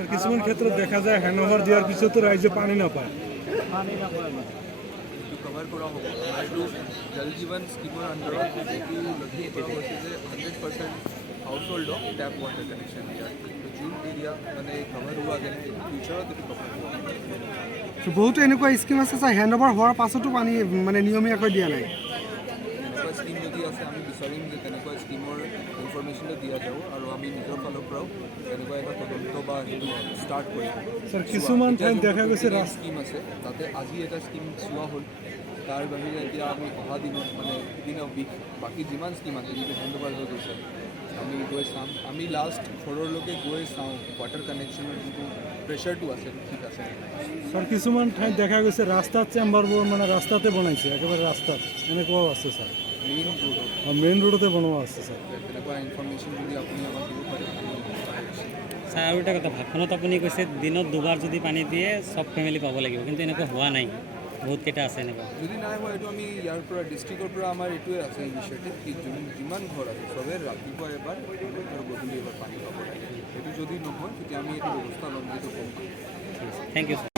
Sir কিছুমান ক্ষেত্ৰত দেখা যায় হ্যান্ডওভাৰ দিয়াৰ পিছতো ৰাইজে পানী নাপায়। এইটো কভাৰ কৰা হ'ব আমাৰ এইটো জল জীৱন স্কিমৰ আণ্ডাৰত এইটো লক্ষ্য কৰা হৈছে যে 100% হাউচ হোল্ডক টেপ ৱাটাৰ কানেকশ্যন দিয়াৰ যোন এৰিয়া মানে কভাৰ হোৱা যেনে ফিউচাৰত এইটো কভাৰ হোৱা বহুতো এনেকুৱা স্কিম আছে ছাৰ হেণ্ডঅভাৰ হোৱাৰ পাছতো পানী মানে নিয়মীয়াকৈ দিয়া নাই। তেনেকুৱা স্কিম যদি আছে আমি বিচাৰিম যে তেনেকুৱা স্কিমৰ ইনফৰমেশ্যনটো দিয়া যাব আৰু আমি নিজৰ ফালৰ পৰাও তেনেকুৱা এটা তদন্ত বা সেইটো ষ্টাৰ্ট কৰিম। স্যাৰ কিছুমান ঠাইত দেখা গৈছে স্কিম আছে তাতে আজি এটা স্কিম চোৱা হ'ল তাৰ বাহিৰে এতিয়া আমি অহা দিনত মানে দিনৰ বাকী যিমান স্কিম আছে যিটো হেণ্ডঅভাৰ হৈ গৈছে আমি গৈ চাম আমি লাষ্ট ঘৰলৈকে গৈ চাওঁ ৱাটাৰ কানেকশ্যনৰ যিটো প্ৰেছাৰটো আছে ঠিক আছে। স্যাৰ কিছুমান ঠাইত দেখা গৈছে ৰাস্তাত চেম্বাৰবোৰ মানে ৰাস্তাতে বনাইছে, একেবাৰে ৰাস্তাত এনেকুৱাও আছে স্যাৰ। মেইন ৰোডত মেইন ৰোডতে বনোৱা আছে স্যাৰ। তেনেকুৱা ইনফৰমেশ্যন যদি আপুনি আমাক দিব পাৰে ছাৰ আৰু এটা কথা, ভাষণত আপুনি কৈছে দিনত দুবাৰ যদি পানী দিয়ে চব ফেমিলি পাব লাগিব, কিন্তু এনেকুৱা হোৱা নাই, বহুতকেইটা আছে এনেকুৱা। যদি নাই হোৱা এইটো আমি ইয়াৰ পৰা ডিষ্ট্ৰিক্টৰ পৰা আমাৰ এইটোৱে আছে ইনিচিয়েটিভ কি যিমান ঘৰ আছে চবে ৰাতিপুৱা এবাৰ আৰু গধূলি এবাৰ পানী পাব লাগে। সেইটো যদি নহয় তেতিয়া আমি এইটো ব্যৱস্থা ল'ম, এইটো ক'ম। Thank you sir.